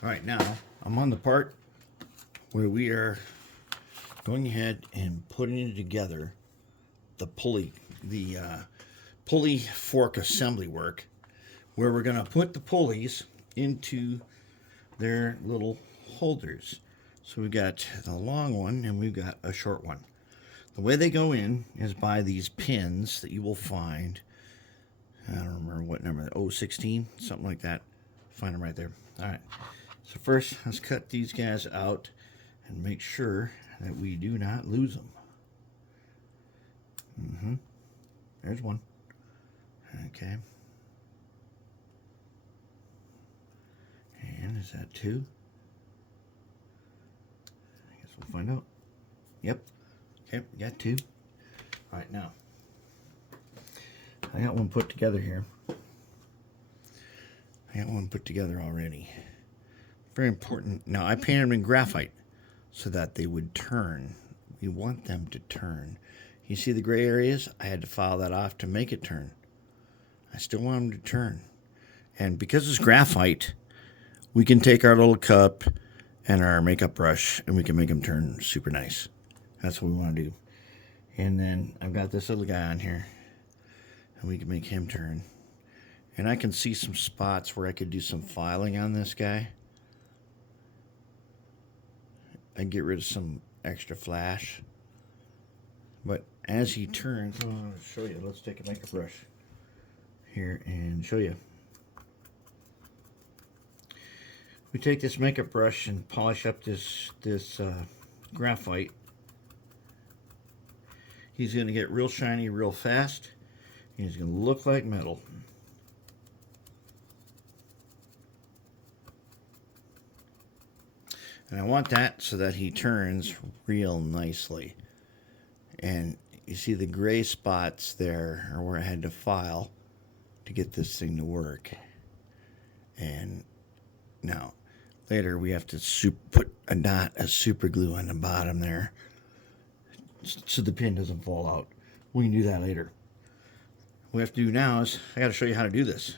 All right, now I'm on the part where we are going ahead and putting together the pulley fork assembly work, where we're going to put the pulleys into their little holders. So we've got the long one and we've got a short one. The way they go in is by these pins that you will find. I don't remember what number, 016, something like that. Find them right there. All right. So first, let's cut these guys out and make sure that we do not lose them. There's one. Okay. And is that two? I guess we'll find out. Yep. Okay, we got two. All right, now I got one put together here. I got one put together already. Very important. Now, I painted them in graphite so that they would turn. We want them to turn. You see the gray areas? I had to file that off to make it turn. I still want them to turn. And because it's graphite, we can take our little cup and our makeup brush and we can make them turn super nice. That's what we want to do. And then I've got this little guy on here and we can make him turn. And I can see some spots where I could do some filing on this guy. I get rid of some extra flash. But as he turns, I'll show you. Let's take a makeup brush here and show you. We take this makeup brush and polish up this graphite. He's going to get real shiny real fast. He's going to look like metal. And I want that so that he turns real nicely. And you see the gray spots there are where I had to file to get this thing to work. And now, later we have to put a dot of super glue on the bottom there so the pin doesn't fall out. We can do that later. What we have to do now is I got to show you how to do this.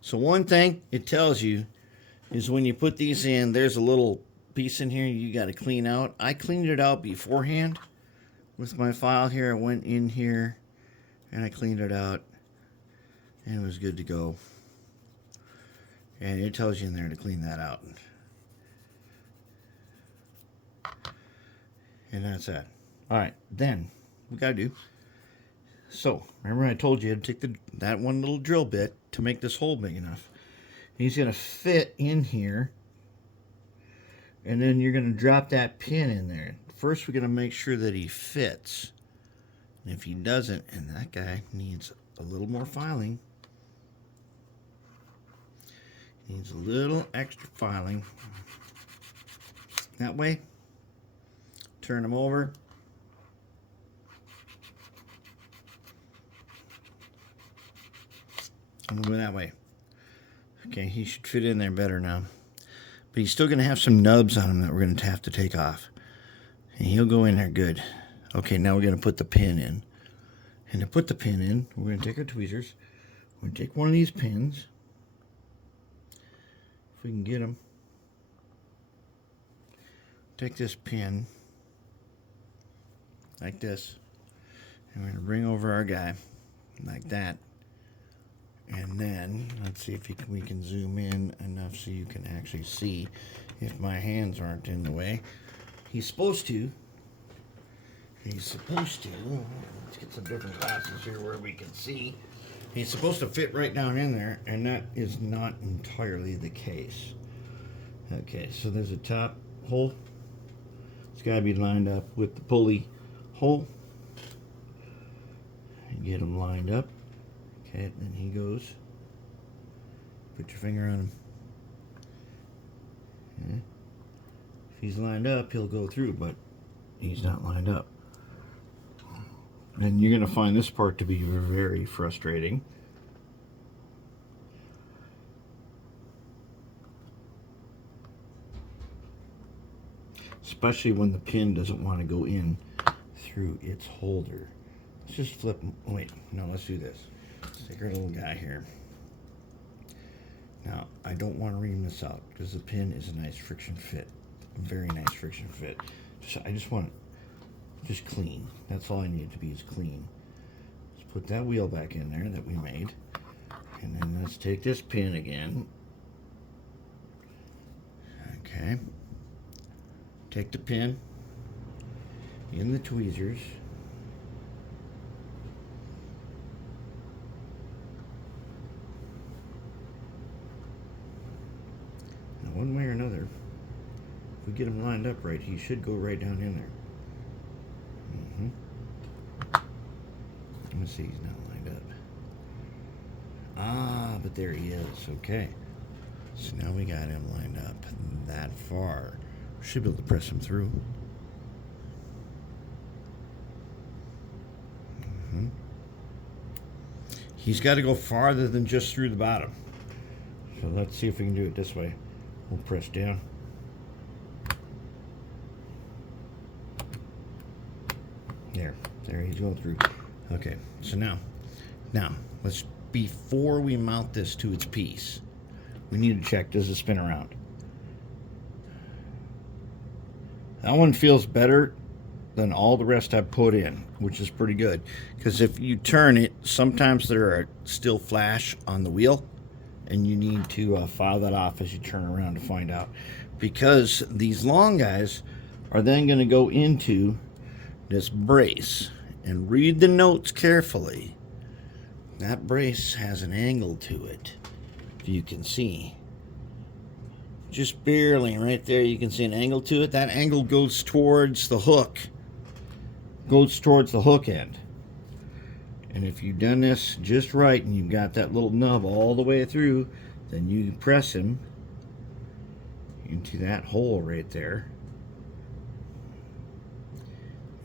So one thing it tells you is when you put these in, there's a little piece in here you got to clean out. I cleaned it out beforehand with my file here. I went in here and I cleaned it out and it was good to go. And it tells you in there to clean that out. And that's that. All right, then we got to do. So remember I told you to take that one little drill bit to make this hole big enough. He's going to fit in here. And then you're going to drop that pin in there. First, we're going to make sure that he fits. And if he doesn't, and that guy needs a little more filing. Needs a little extra filing. That way. Turn him over. And we'll go that way. Okay, he should fit in there better now. But he's still going to have some nubs on him that we're going to have to take off. And he'll go in there good. Okay, now we're going to put the pin in. And to put the pin in, we're going to take our tweezers. We're going to take one of these pins. If we can get them. Take this pin. Like this. And we're going to bring over our guy. Like that. And then, let's see if we can zoom in enough so you can actually see if my hands aren't in the way. He's supposed to. Let's get some different glasses here where we can see. He's supposed to fit right down in there, and that is not entirely the case. Okay, so there's a top hole. It's got to be lined up with the pulley hole. And get them lined up. Okay, then he goes. Put your finger on him. Okay. If he's lined up, he'll go through, but he's not lined up. And you're going to find this part to be very frustrating. Especially when the pin doesn't want to go in through its holder. Let's just flip. Wait, no, let's do this. Let's take our little guy here. Now, I don't want to ream this out because the pin is a nice friction fit. A very nice friction fit. I just want just clean. That's all I need it to be is clean. Let's put that wheel back in there that we made. And then let's take this pin again. Okay. Take the pin in the tweezers. Now, one way or another, if we get him lined up right, he should go right down in there. Let me see, he's not lined up. Ah, but there he is. Okay. So now we got him lined up that far. Should be able to press him through. He's got to go farther than just through the bottom. So let's see if we can do it this way. We'll press down. There he's going through. Okay, so now let's, before we mount this to its piece, we need to check, does it spin around? That one feels better than all the rest I've put in, which is pretty good. Because if you turn it, sometimes there are still flash on the wheel, and you need to file that off as you turn around to find out. Because these long guys are then going to go into this brace. And read the notes carefully. That brace has an angle to it, if you can see. Just barely right there, you can see an angle to it. That angle goes towards the hook. Goes towards the hook end. And if you've done this just right and you've got that little nub all the way through, then you press him into that hole right there.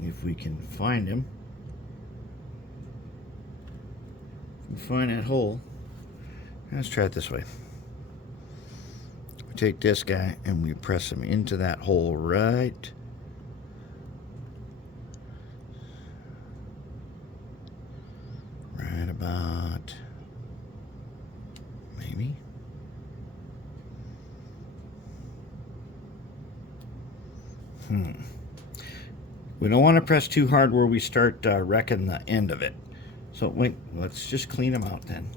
If we can find him. Find that hole. Let's try it this way. We take this guy and we press him into that hole right about maybe. We don't want to press too hard where we start wrecking the end of it. So wait, let's just clean him out then.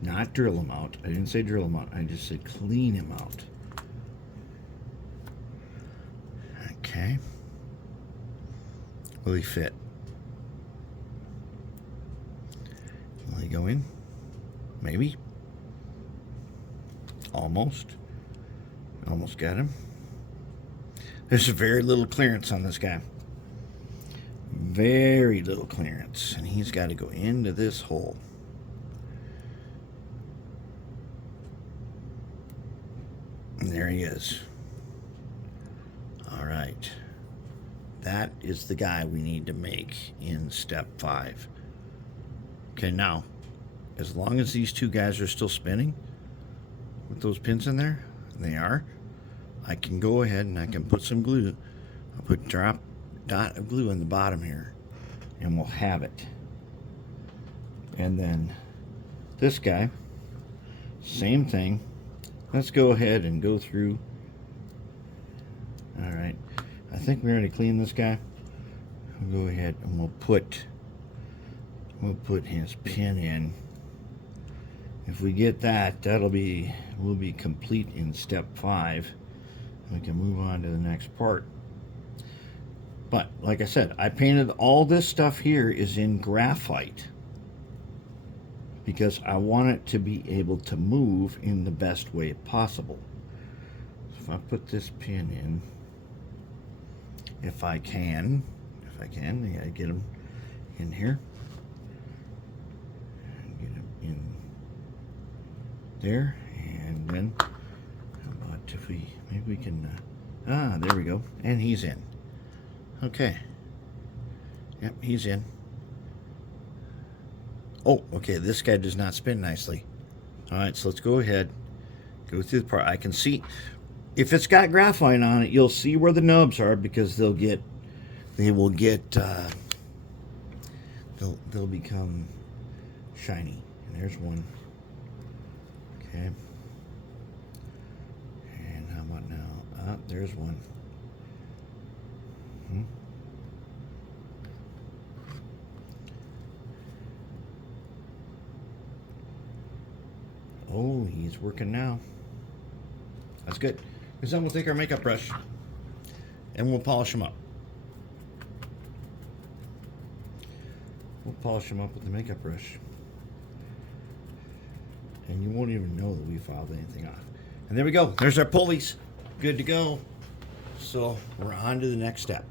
Not drill him out. I didn't say drill him out. I just said clean him out. Okay. Will he fit? Will he go in? Maybe. Almost. Almost got him. There's very little clearance on this guy. Very little clearance, and he's got to go into this hole. And there he is. All right. That is the guy we need to make in step 5. Okay, now, as long as these two guys are still spinning with those pins in there, they are, I can go ahead and I can put some glue. I'll put dot of glue in the bottom here, and we'll have it. And then this guy, same thing. Let's go ahead and go through. All right, I think we already cleaned this guy. We'll go ahead and we'll put his pin in. If we get that, we'll be complete in step 5. We can move on to the next part. But like I said, I painted all this stuff here is in graphite because I want it to be able to move in the best way possible. So if I put this pin in, if I can, I get them in here. Get them in there, and then how about if maybe we can, there we go, and he's in. Okay. Yep, he's in. Oh, okay, this guy does not spin nicely. All right, so let's go ahead, go through the part. I can see, if it's got graphite on it, you'll see where the nubs are because they'll become shiny. And there's one. Okay. And how about now? Ah, there's one. Hmm. Oh, he's working now. That's good. Because then we'll take our makeup brush and we'll polish them up. We'll polish them up with the makeup brush. And you won't even know that we filed anything off. And there we go. There's our pulleys. Good to go. So we're on to the next step.